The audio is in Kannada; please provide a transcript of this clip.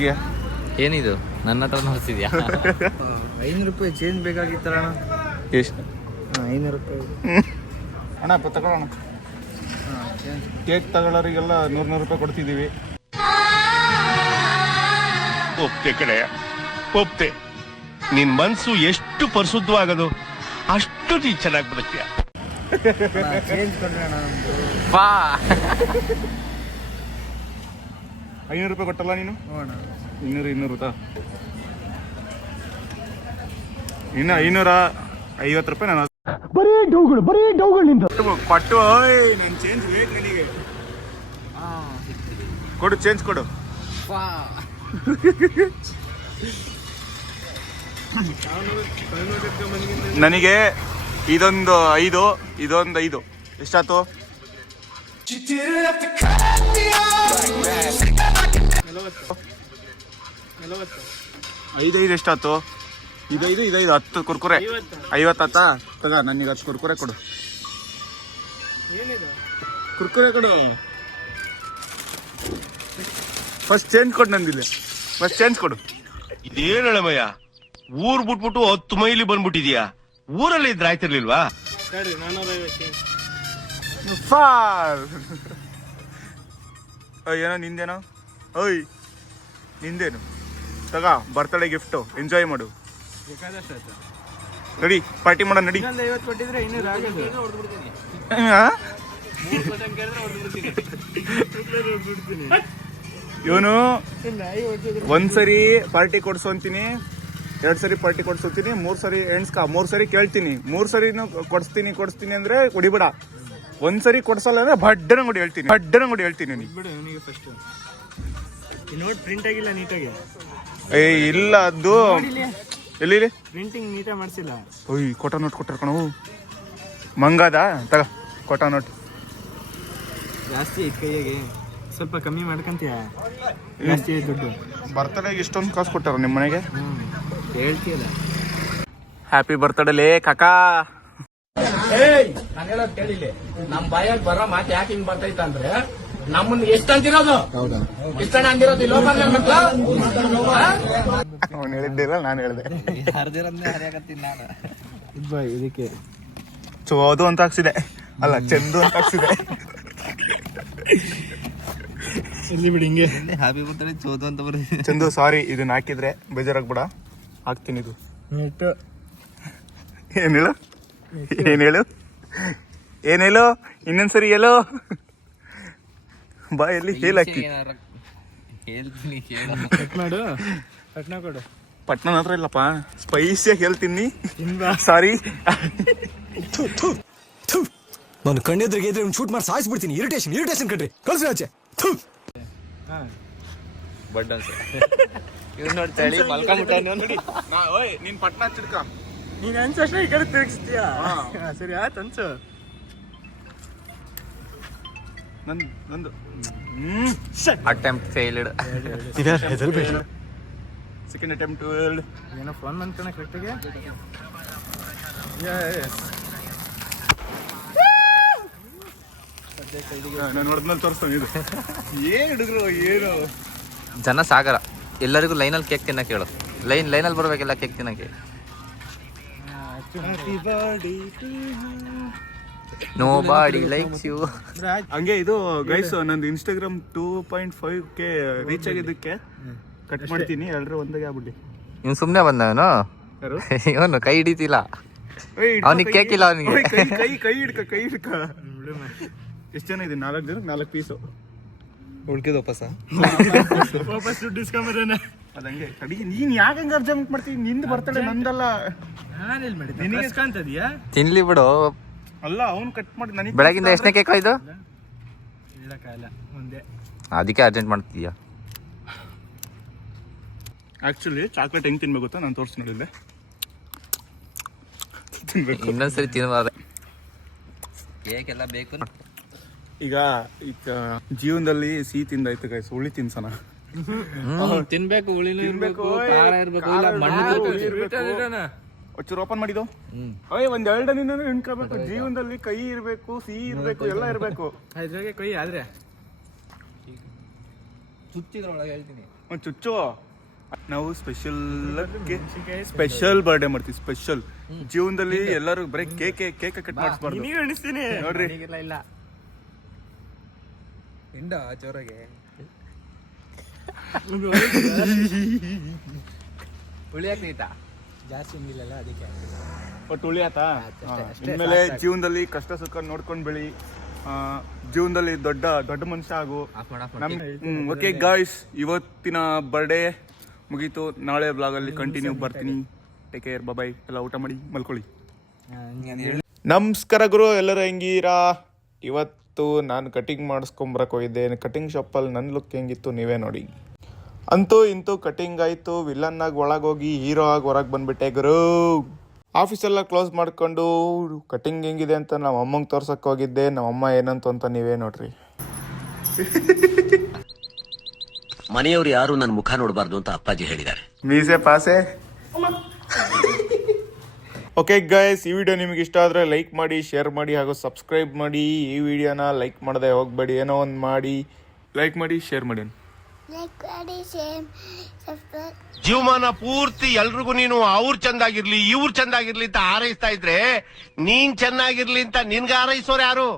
ಇದೆಯಾ? ಏನಿದು ನನ್ನ ಹತ್ರ ಹೊಸಿದ್ಯಾ? 500 ರೂಪಾಯಿ ಚೇಂಜ್ ಬೇಕಾಗಿತ್ತಲ್ಲ ಅಣ್ಣ. ಎಷ್ಟು? 500 ರೂಪಾಯಿ ಅಣ್ಣ ತಗೊಳ್ಳೋಣ. ಕೇಕ್ ತಗೊಳ್ಳೋರಿಗೆಲ್ಲ 100 ರೂಪಾಯಿ ಕೊಡ್ತಿದ್ದೀವಿ. ಒಪ್ತೆ ಕಡೆ ಒಪ್ತೆ. ನಿನ್ ಮನ್ಸು ಎಷ್ಟು ಪರಿಶುದ್ಧವಾಗದು ಅಷ್ಟು ನೀ ಚೆನ್ನಾಗಿ ಬದುಕ್ತೀಯ. ಚೇಂಜ್ ಕೊಡ್ರಿ ಅಣ್ಣ ನಮ್ದು. 500 ರೂಪಾಯಿ ಕೊಟ್ಟಲ್ಲ ನೀನು? ಅಣ್ಣ 200 ಇನ್ನು 550 ರೂಪಾಯಿ ನಾನು ಬರೀ ಡೌಗಳು ನಿಂದ ಕೊಟ್ಟು. ನನ್ನ ಚೇಂಜ್ ಬೇಕು ನಿನಗೆ. ಕೊಡು, ಚೇಂಜ್ ಕೊಡು. ನನಗೆ ಇದೊಂದು 5, ಇದೊಂದು 5 ಎಷ್ಟಾಯ್ತು? 5 ಎಷ್ಟಾಯ್ತು? ಇದು 10 ಕುರ್ಕುರೆ 50 ಆತಾ? ತಗ ನನಗೆ 10 ಕುರ್ಕುರೆ ಕೊಡು. ಕುರ್ಕುರೆ ಕೊಡು. ಫಸ್ಟ್ ಚೇಂಜ್ ಕೊಡು. ನಂದಿಲ್ಲ, ಫಸ್ಟ್ ಚೇಂಜ್ ಕೊಡು. ಇದೇನಳಮಯ್ಯ, ಊರ್ ಬಿಟ್ಬಿಟ್ಟು 10 ಮೈಲಿ ಬಂದ್ಬಿಟ್ಟಿದ್ಯಾ? ಊರಲ್ಲಿ ಇದ್ರೆ ಆಯ್ತಿರ್ಲಿಲ್ವಾ? ಏನೋ ನಿಂದೇನೋ? ಓಯ್ ನಿಂದೇನು? ತಗ ಬರ್ತಡೇ ಗಿಫ್ಟು, ಎಂಜಾಯ್ ಮಾಡು. ನಡಿ ಪಾರ್ಟಿ ಮಾಡೋಣ, ನಡಿ. 50 ಕೊಟ್ಟಿದ್ರೆ 500 ಆಗೋದು. ಇವನು ಒಂದ್ಸರಿ ಪಾರ್ಟಿ ಕೊಡ್ಸು ಅಂತೀನಿ, 2 ಸರಿ ಪಾರ್ಟಿ ಕೊಡ್ಸೋತೀನಿ, 3 ಸರಿ ಎಣ್ಸ್ಕ, 3 ಸರಿ ಕೇಳ್ತೀನಿ, 3 ಸರಿನೂ ಕೊಡಿಸ್ತೀನಿ ಅಂದ್ರೆ ಕುಡಿಬೇಡ. 1 ಸರಿ ಕೊಡ್ಸಲ್ಲ ಅಂದ್ರೆ ಬಡ್ಡನ ಗುಡಿ ಹೇಳ್ತೀನಿ ನೀನು. ಬಿಡು ಇವನಿಗೆ ಫಸ್ಟ್. ನೋಟ್ ಪ್ರಿಂಟ್ ಆಗಿಲ್ಲ ನೀಟಾಗಿ. ಏ ಇಲ್ಲ, ಅದು ಎಲ್ಲಿ ಪ್ರಿಂಟಿಂಗ್ ನೀಟಾಗಿ ಮಾಡಿಸಿಲ್ಲ. ಓಯ್ ಕೊಟ ನೋಟ್ ಕೊಟ್ಟಾರ ಕಣ. ಮಂಗಾದ ತಗ ಕೊಟ ನೋಟ್. ಜಾಸ್ತಿ ಐತೆ ಕೈಯಾಗೆ, ಸ್ವಲ್ಪ ಕಮ್ಮಿ ಮಾಡ್ಕಂತೀಯ. ಜಾಸ್ತಿ ಐತೆ ದುಡ್ಡು. ಬರ್ತಡೇಗೆ ಇಷ್ಟೊಂದು ಕಾಸು ಕೊಟ್ಟಾರ ನಿಮ್ಮ ಮನೆಗೆ? ಹೇಳ್ತೀಯಲ್ಲ. ಹ್ಯಾಪಿ ಬರ್ತಡೇ ಲೇ ಕಾಕಾ. ನಾನು ಹೇಳೋದು ಕೇಳಿಲ್ಲ, ನಮ್ ಬಾಯಾಗ ಬರೋ ಮಾತು ಯಾಕೆ ಹಿಂಗ್ ಬರ್ತೈತ ಅಂದ್ರೆ, ನಮ್ಮನ್ನ ಎಷ್ಟು ಅಂತಿರೋದು, ಎಷ್ಟಣ್ಣ ಅಂದಿರೋದು ಲೋಕಲ್ ಮಕ್ಳ. ಅವ್ನು ಹೇಳಿದ್ದಿಲ್ಲ, ನಾನು ಹೇಳಿದೆ. ಇದಕ್ಕೆ ಚೋದು ಅಂತ ಹಾಕ್ಸಿದೆ, ಅಲ್ಲ ಚಂದು ಅಂತ ಹಾಕ್ಸಿದೆ. ಇಲ್ಲಿ ಬಿಡಿ ಹಿಂಗೆ. ಹ್ಯಾಪಿ ಬರ್ತಾರೆ ಚೋದು ಅಂತ ಬರ್ತೀನಿ. ಚಂದು ಸಾರಿ, ಇದನ್ನ ಹಾಕಿದ್ರೆ ಬೇಜಾರಾಗ್ಬೇಡ, ಹಾಕ್ತೀನಿ. ಇದು ಏನ್ ಹೇಳು ಇನ್ನೊಂದ್ಸರಿ ಎಲ್ಲೋ ಬಾ, ಎಲ್ಲಿ ಹೇಳಾಕಿ ಹೇಳ್ತೀನಿ. ಕಟ್ ಮಾಡು, ಪಟ್ನ ಕೊಡು. ಪಟ್ನ ಹತ್ರ ಇಲ್ಲಪ್ಪ, ಸ್ಪೈಸಿಯಾಗಿ ಹೇಳ್ತೀನಿ. ಸಾರಿ. ನಾನು ಕಣ್ಣೆದ್ರಿಗೆ ಇದ್ರೆ ಶೂಟ್ ಮಾಡಿ ಸಾಯಿಸ್ಬಿಡ್ತೀನಿ. ಇರಿಟೇಷನ್ ಕಣ್ರಿ, ಕಳ್ಸಿ ಆಚೆ. ಬಡ್ ಅನ್ಸ ಇವ್ ನೋಡಿ ತಳಿ ಮಲ್ಕೊಂಡ್ಬಿಟ್ಟ. ನೀನ್ ಪಟ್ನ ಹಚ್ಚಿಡ್ಕ. ನೀನ್ ಅನ್ಸಷ್ಟೇ ಈ ಕಡೆ ತಿರುಗಿಸ್ತೀಯ. ಸರಿ ಆಯ್ತು ಅನ್ಸು. ನಂದು ಅಟೆಂಪ್ಟ್ ಫೇಲ್ಡ್. Second attempt. ಏನೋ ಫೋನ್ ಮಾಡ್ತಾನೆ ಕರೆಕ್ಟಿಗೆ. ನಾನು ನೋಡಿದ್ಮೇಲೆ ತೋರಿಸ್ತಾನೆ. ಇದು ಏನ್ ಹುಡುಗರು, ಏನು ಜನ ಸಾಗರ. ಎಲ್ಲರಿಗೂ ಲೈನಲ್ಲಿ ಕೇಕ್ ತಿನ್ನಕ್ಕೆ ಹೇಳು. ಲೈನಲ್ಲಿ ಬರ್ಬೇಕೆಲ್ಲ ಕೇಕ್ ತಿನ್ನಕ್ಕೆ. Nobody likes you. ಹಂಗೆ ಇದು ಗೈಸ್, ನಂದು ಇನ್ಸ್ಟಾಗ್ರಾಮ್ 2.5K ರೀಚ್ ಆಗಿದ್ದಕ್ಕೆ ಕಟ್ ಮಾಡ್ತೀನಿ. ಎಲ್ಲರೂ ಒಂದಾಗೆ ಆಗ್ಬಿಡಿ. ಇವ್ನು ಸುಮ್ಮನೆ ಬಂದವನು, ಇವನು ಕೈ ಹಿಡಿತಿಲ್ಲ. ಅವನಿಗೆ ಕೇಕ್ ಇಲ್ಲ. ಅವನಿಗೆ ಕೈ ಹಿಡ್ಕ. ಎಷ್ಟು ಜನ ಇದೆ? 4 ಜನ, 4 ಪೀಸು ಉಳ್ಕಿದ ವಾಪಸ್ ದುಡ್ಡು ಇಸ್ಕೊಂಬರೇನೆ. ಅದಂಗೆ ಕಡಿ. ನೀನ್ ಯಾಕೆ ಅರ್ಜೆಂಟ್ ಮಾಡ್ತೀನಿ? ನಿಂದು ಬರ್ತಡೆ, ನಂದಲ್ಲ. ನಾನೆಲ್ಲಿ ಮಾಡಿದ್ದೆ? ನಿನಗೆ ಇಸ್ಕೊಂತದೀಯಾ? ತಿನ್ಲಿ ಬಿಡು. ಅಲ್ಲ, ಅವ್ನು ಕಟ್ ಮಾಡಿ ನನಗೆ. ಬೆಳಗಿಂದ ಎಷ್ಟನೇ ಕೇಕ್ ಇದು? ಹೇಳಕ್ಕಾಗಲ್ಲ, ಒಂದೇ. ಅದಕ್ಕೆ ಅರ್ಜೆಂಟ್ ಮಾಡ್ತಿದ್ಯಾ? ಆಕ್ಚುಲಿ ಚಾಕ್ಲೇಟ್ ಹೆಂಗ್ ತಿನ್ಬೇಕು ಗೊತ್ತಾ? ನಾನು ತೋರಿಸಿ ನೋಡಿದ್ದೆ. ಇನ್ನೊಂದ್ಸರಿ ತಿನ್ಬಾರ್ದೆ. ಕೇಕ್ ಎಲ್ಲ ಬೇಕು. ಈಗ ಜೀವನದಲ್ಲಿ ಸಿಹಿ ತಿಂದಾಯ್ತು ಗೈಸ್, ಹುಳಿ ತಿನ್ಸನ. ತಿನ್ಬೇಕು, ಹುಳಿನೂ ತಿನ್ಬೇಕು, ಖಾರ ಇರ್ಬೇಕು, ಇಲ್ಲ ಮಣ್ಣು. ಒಂಚೂರು ಓಪನ್ ಮಾಡಿದ್ದು. ಒಂದ್ 2 ದಿನ ಇನ್ಕೋಬೇಕು. ಜೀವನದಲ್ಲಿ ಕೈ ಇರ್ಬೇಕು, ಸಿಹಿ ಇರ್ಬೇಕು, ಎಲ್ಲ ಇರ್ಬೇಕು. ಇದ್ರಾಗೆ ಕೈ ಆದ್ರೆ ಚುಚ್ಚಿದ್ರೊಳಗೆ ಹೇಳ್ತೀನಿ. ಒಂದು ಚುಚ್ಚು. ನಾವು ಸ್ಪೆಷಲ್ ಬರ್ಡೇ ಮಾಡ್ತೀವಿ. ಸ್ಪೆಷಲ್ ಜೀವನದಲ್ಲಿ ಎಲ್ಲರೂ ಬರೀ ಕೇಕ್ ಕಟ್ ಮಾಡಿಸ್ಬಾರ್ದು. ನೀನು ಎಣಿಸ್ತೀನಿ ನೋಡ್ರಿ. ಇಲ್ಲ ಇಂಡ ಜೋರಾಗೆ ಉಳಿಯಾಕ ನೀತಾ ಜಾಸ್ತಿ ನಿಲ್ಲಲ್ಲ ಅದಕ್ಕೆ. ಒಟ್ಟು ಉಳಿಯಾತಾ. ಇನ್ಮೇಲೆ ಜೀವನದಲ್ಲಿ ಕಷ್ಟ ಸುಖ ನೋಡ್ಕೊಂಡ್ ಬೆಳಿ. ಜೀವನದಲ್ಲಿ ದೊಡ್ಡ ದೊಡ್ಡ ಮನುಷ್ಯ ಆಗು. ಓಕೆ ಗಾಯ್ಸ್, ಇವತ್ತಿನ ಬರ್ಡೇ ಮುಗೀತು. ನಾಳೆ ಬ್ಲಾಗಲ್ಲಿ ಕಂಟಿನ್ಯೂ ಬರ್ತೀನಿ. ಟೇಕ್ ಕೇರ್, ಬಾಯ್. ಎಲ್ಲ ಊಟ ಮಾಡಿ ಮಲ್ಕೊಳ್ಳಿ. ನಮಸ್ಕಾರ ಗುರು, ಎಲ್ಲರೂ ಹೆಂಗೀರಾ? ಇವತ್ತು ನಾನು ಕಟಿಂಗ್ ಮಾಡಿಸ್ಕೊಂಬರಕ್ಕೆ ಹೋಗಿದ್ದೆ. ಕಟಿಂಗ್ ಶಾಪಲ್ಲಿ ನನ್ನ ಲುಕ್ ಹೆಂಗಿತ್ತು ನೀವೇ ನೋಡಿ. ಅಂತೂ ಇಂತೂ ಕಟಿಂಗ್ ಆಯಿತು. ವಿಲನ್ ಆಗಿ ಒಳಗೋಗಿ ಹೀರೋ ಆಗಿ ಹೊರಗೆ ಬಂದ್ಬಿಟ್ಟೆ ಗುರು. ಆಫೀಸೆಲ್ಲ ಕ್ಲೋಸ್ ಮಾಡ್ಕೊಂಡು ಕಟಿಂಗ್ ಹೆಂಗಿದೆ ಅಂತ ನಮ್ಮ ಅಮ್ಮಂಗೆ ತೋರ್ಸಕ್ಕೆ ಹೋಗಿದ್ದೆ. ನಮ್ಮಮ್ಮ ಏನಂತ ಅಂತ ನೀವೇ ನೋಡ್ರಿ. ಮನೆಯವರು ಯಾರು ನನ್ನ ಮುಖ ನೋಡಬಾರ್ದು ಅಂತ ಅಪ್ಪಾಜಿ ಹೇಳಿದ್ದಾರೆ. ಮೀಸೆ ಪಾಸೆ. ಓಕೆ ಗೈಸ್, ಈ ವಿಡಿಯೋ ನಿಮಗೆ ಇಷ್ಟ ಆದರೆ ಲೈಕ್ ಮಾಡಿ, ಶೇರ್ ಮಾಡಿ ಹಾಗೂ ಸಬ್ಸ್ಕ್ರೈಬ್ ಮಾಡಿ. ಈ ವಿಡಿಯೋನ ಲೈಕ್ ಮಾಡದೆ ಹೋಗ್ಬೇಡಿ. ಏನೋ ಒಂದು ಮಾಡಿ ಲೈಕ್ ಮಾಡಿ, ಶೇರ್ ಮಾಡಿ. ಜೀವಮಾನ ಪೂರ್ತಿ ಎಲ್ರಿಗೂ ನೀನು ಅವ್ರು ಚಂದಾಗಿರ್ಲಿ ಇವ್ರು ಚಂದಾಗಿರ್ಲಿ ಅಂತ ಹಾರೈಸ್ತಾ ಇದ್ರೆ ನೀನ್ ಚೆನ್ನಾಗಿರ್ಲಿ ಅಂತ ನಿನ್ಗೆ ಹಾರೈಸೋರು ಯಾರು?